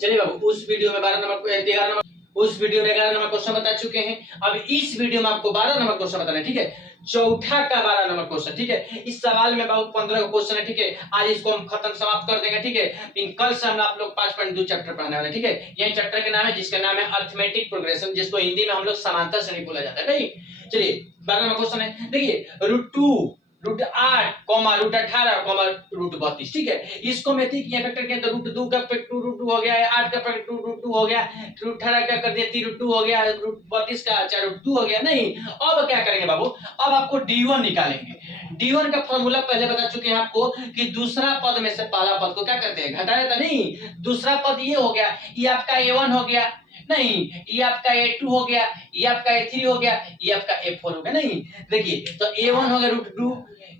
चलिए बाबू, उस वीडियो में 11 नंबर 11 नंबर क्वेश्चन बता चुके हैं। अब इस वीडियो में आपको 12 नंबर क्वेश्चन बताना है, ठीक है। चौथा का 12 नंबर क्वेश्चन, ठीक है। इस सवाल में बाबू 15 क्वेश्चन है, ठीक है। आज इसको हम खत्म समाप्त कर देंगे, ठीक है। लेकिन कल से हम आप लोग 5.2 चैप्टर पढ़ने वाले हैं, ठीक है। यही चैप्टर के नाम है, जिसका नाम है अर्थमेटिक प्रोग्रेशन, जिसको हिंदी में हम लोग समांतर श्रेणी बोला जाता है, नहीं। चलिए 12 नंबर क्वेश्चन है, देखिए √2 √8 कॉमा √18 कॉमा √32, ठीक है। इसको मैं थी कि फैक्टर किया तो √2 का फैक्टर √2 हो गया है, 8 का फैक्टर √2 हो गया, √18 का कर दिया 3 √2 हो गया, √32 का 4 √2 हो गया, नहीं। अब क्या करेंगे बाबू, अब आपको D1 निकालेंगे। D1 का फॉर्मूला पहले बता चुके हैं आपको कि दूसरा पद में से पहला पद को क्या करते हैं, घटा देता, नहीं। दूसरा पद ये हो गया, ये आपका A1 हो गया, नहीं, ये आपका A2 हो गया, ये आपका A3 हो गया, ये आपका A4 हो गया, नहीं। देखिए तो A1 हो गया √2,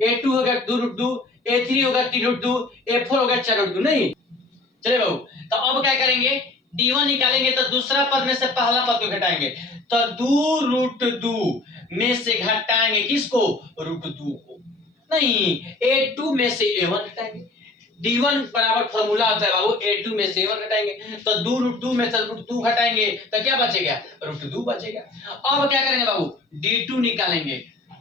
A2 हो गया 2 √2, A3 हो गया 3 √2, A4 हो गया 4 √2, नहीं। चलिए बाबू, तो अब क्या करेंगे, D1 निकालेंगे तो दूसरा पद में से पहला पद को घटाएंगे, तो 2 √2 में से घटाएंगे किसको, √2 को, नहीं। A2 में से A1 घटाएंगे। D1 बराबर फॉर्मूला होता है बाबू, A2 में से A1 घटाएंगे, तो 2 √2 में से √2 घटाएंगे तो क्या बचेगा, √2 बचेगा। अब क्या करेंगे बाबू, D2 निकालेंगे,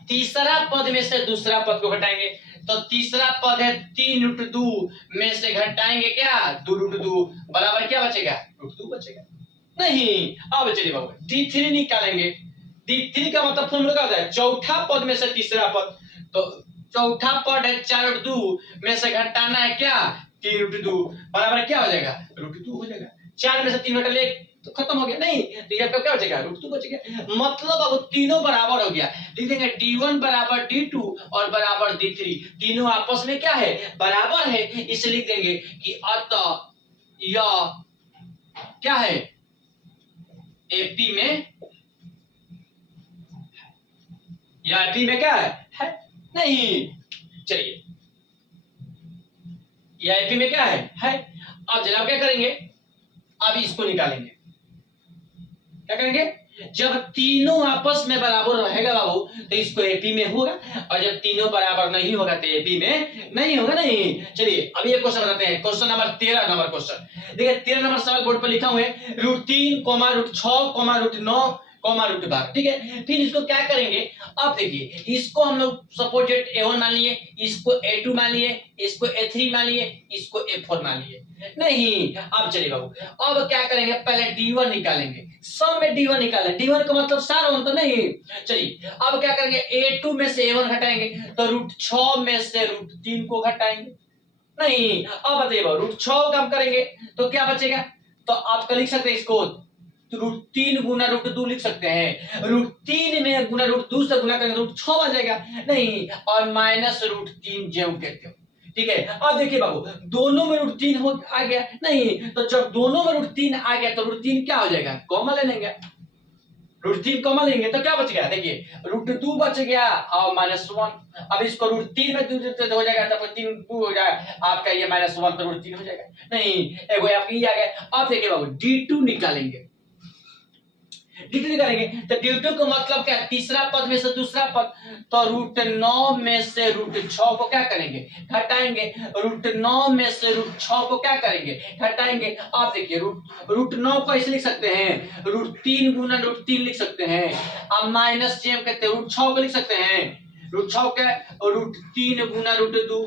तीसरा पद में से दूसरा पद को घटाएंगे, तो तीसरा पद है 3 √2 में से घटाएंगे क्या, 2 √2 बराबर क्या बचेगा, √2 बचेगा, नहीं। अब चलिए बाबू D3 निकालेंगे। D3 का मतलब फॉर्मूला क्या होता है, चौथा पद में से तीसरा पद, तो चौथा पद है 4 √2 में से घटाना है क्या, 3 √2 बराबर क्या हो जाएगा, √2 हो जाएगा। 4 में से 3 घटा ले तो खत्म हो गया, नहीं। तो ये आपका क्या बचेगा, √2 बचेगा। मतलब अब तीनों बराबर हो गया, लिख देंगे D1 बराबर D2 और बराबर D3, तीनों आपस में क्या है, बराबर है। इसे लिख देंगे कि अतः यह क्या है, AP में, या AP में क्या है नहीं। चलिए ये AP में क्या है। अब जनाब क्या करेंगे, अब इसको निकालेंगे, क्या करेंगे, जब तीनों आपस में बराबर रहेगा बाबू तो इसको AP में होगा, और जब तीनों बराबर नहीं होगा तो AP में नहीं होगा, नहीं। चलिए अब ये क्वेश्चन बताते हैं, क्वेश्चन नंबर 13 नंबर क्वेश्चन, देखिए 13 नंबर सवाल बोर्ड पर लिखा हुआ है, √3 √6 √9 √12, ठीक है। फिर इसको क्या करेंगे, अब देखिए इसको हम लोग सपोर्टेड A1 मान लिए, इसको A2 मान लिए, इसको A3 मान लिए, इसको A4 मान लिए, नहीं। अब चलिए बाबू, अब क्या करेंगे, पहले D1 निकालेंगे, सब में D1 निकालें, D1 का मतलब सारा तो नहीं। चलिए अब क्या करेंगे, A2 में से A1 घटाएंगे, तो √6 में से √3 को घटाएंगे, नहीं। अब बताइए √6 कम करेंगे तो क्या बचेगा, तो आप लिख सकते हैं इसको √3 गुना √2 लिख सकते हैं, √3 में गुना √2 से गुना करेंगे √6 बन जाएगा, नहीं। और माइनस √3 जो कहते हो, ठीक है। अब देखिए बाबू दोनों में √3 हो आ गया, नहीं। तो जब दोनों में √3 आ गया तो √3 क्या हो जाएगा, कॉमन ले लेंगे, √3 कॉमन लेंगे तो क्या बच गया, देखिए √2 बच गया और -1। अब इसको √3 में 2 हो जाएगा तो 3 2 हो जाएगा, आपका ये -1 तो √3 हो जाएगा, नहीं। एगो आपकी ये आ गया। अब देखिए बाबू D2 निकालेंगे, D2 निकालेंगे तो D2 का मतलब क्या, तीसरा पद में से दूसरा पद, तो √9 में से √6 को क्या करेंगे, घटाएंगे, √9 में से √6 को क्या करेंगे, घटाएंगे। आप देखिए √9 को ऐसे लिख सकते हैं, √3 गुना √3 लिख सकते हैं, अब माइनस चिन्ह कहते हैं, √6 को लिख सकते हैं, √6 के √3 गुना √2,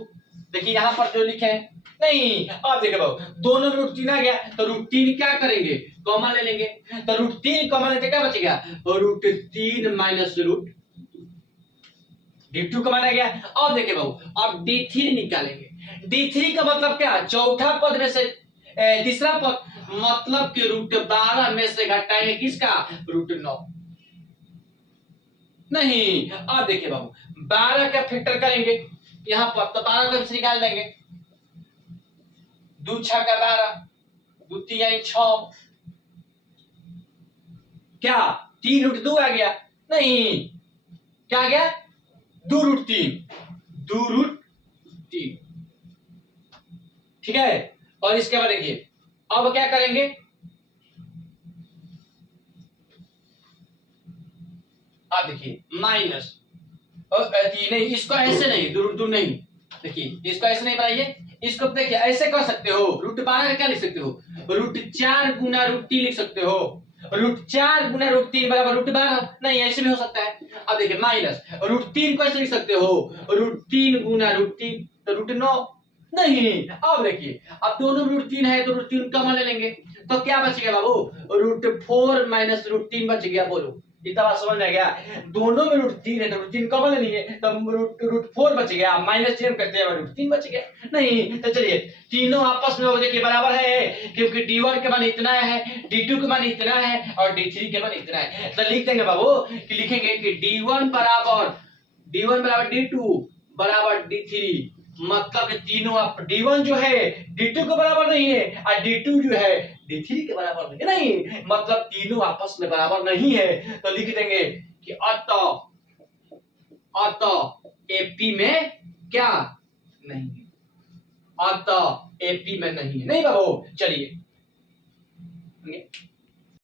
देखिए यहाँ पर जो लिखे हैं, नहीं। अब देखो दोनों में √3 आ गया तो √3 क्या करेंगे, कॉमन ले लेंगे, तो √3 कॉमन लेते क्या बचेगा, √3 माइनस D2 कॉमन आ गया। अब देखिए बाबू अब D3 निकालेंगे, D3 का मतलब क्या, चौथा पद में से तीसरा पद, मतलब कि √12 में से घटाएंगे किसका, √9, नहीं। अब देखिए बाबू 12 का फैक्टर करेंगे यहाँ पर, तो 12 का निकाल देंगे, 2 6 का 12, 2 3 6, क्या 3 √2 आ गया, नहीं। क्या आ गया, 2 √3, 2 √3, ठीक है। और इसके बाद देखिए अब क्या करेंगे, आप देखिए माइनस, नहीं इसको ऐसे नहीं, 2 √2 नहीं, देखिए इसको ऐसे नहीं बनाइए, इसको देखिए ऐसे कर सकते हो, √12 का क्या लिख सकते हो, √4 गुना √3 लिख सकते हो। √4 गुना √3 बराबर √12, नहीं ऐसे भी हो सकता है। अब देखिए माइनस √3 को ऐसे लिख सकते हो, √3 गुना √3 तो √9, नहीं। अब देखिए अब दोनों में √3 है तो √3 कॉमन ले लेंगे, तो क्या बच गया बाबू, √4 माइनस √3 बच गया। बोलो इतना बात समझ में आ गया, दोनों में √3 है तो √3 कॉमन ले लिए, तब √4 बच गया, माइनस चिन्ह करते हैं √3 बच गया। नहीं तो चलिए तीनों आपस में वो देखिए बराबर है, क्योंकि D1 के मान इतना है, D2 के मान इतना है और D3 के मान इतना है। तो लिख देंगे बाबू कि लिखेंगे कि D1 बराबर D2 बराबर D3, मतलब कि तीनों आप D1 जो है D2 के बराबर नहीं है और D2 जो है D3 के बराबर नहीं है, नहीं मतलब तीनों आपस में बराबर नहीं है। तो लिख देंगे कि अतः एपी में क्या नहीं है, अतः एपी में नहीं है। नहीं बाबू चलिए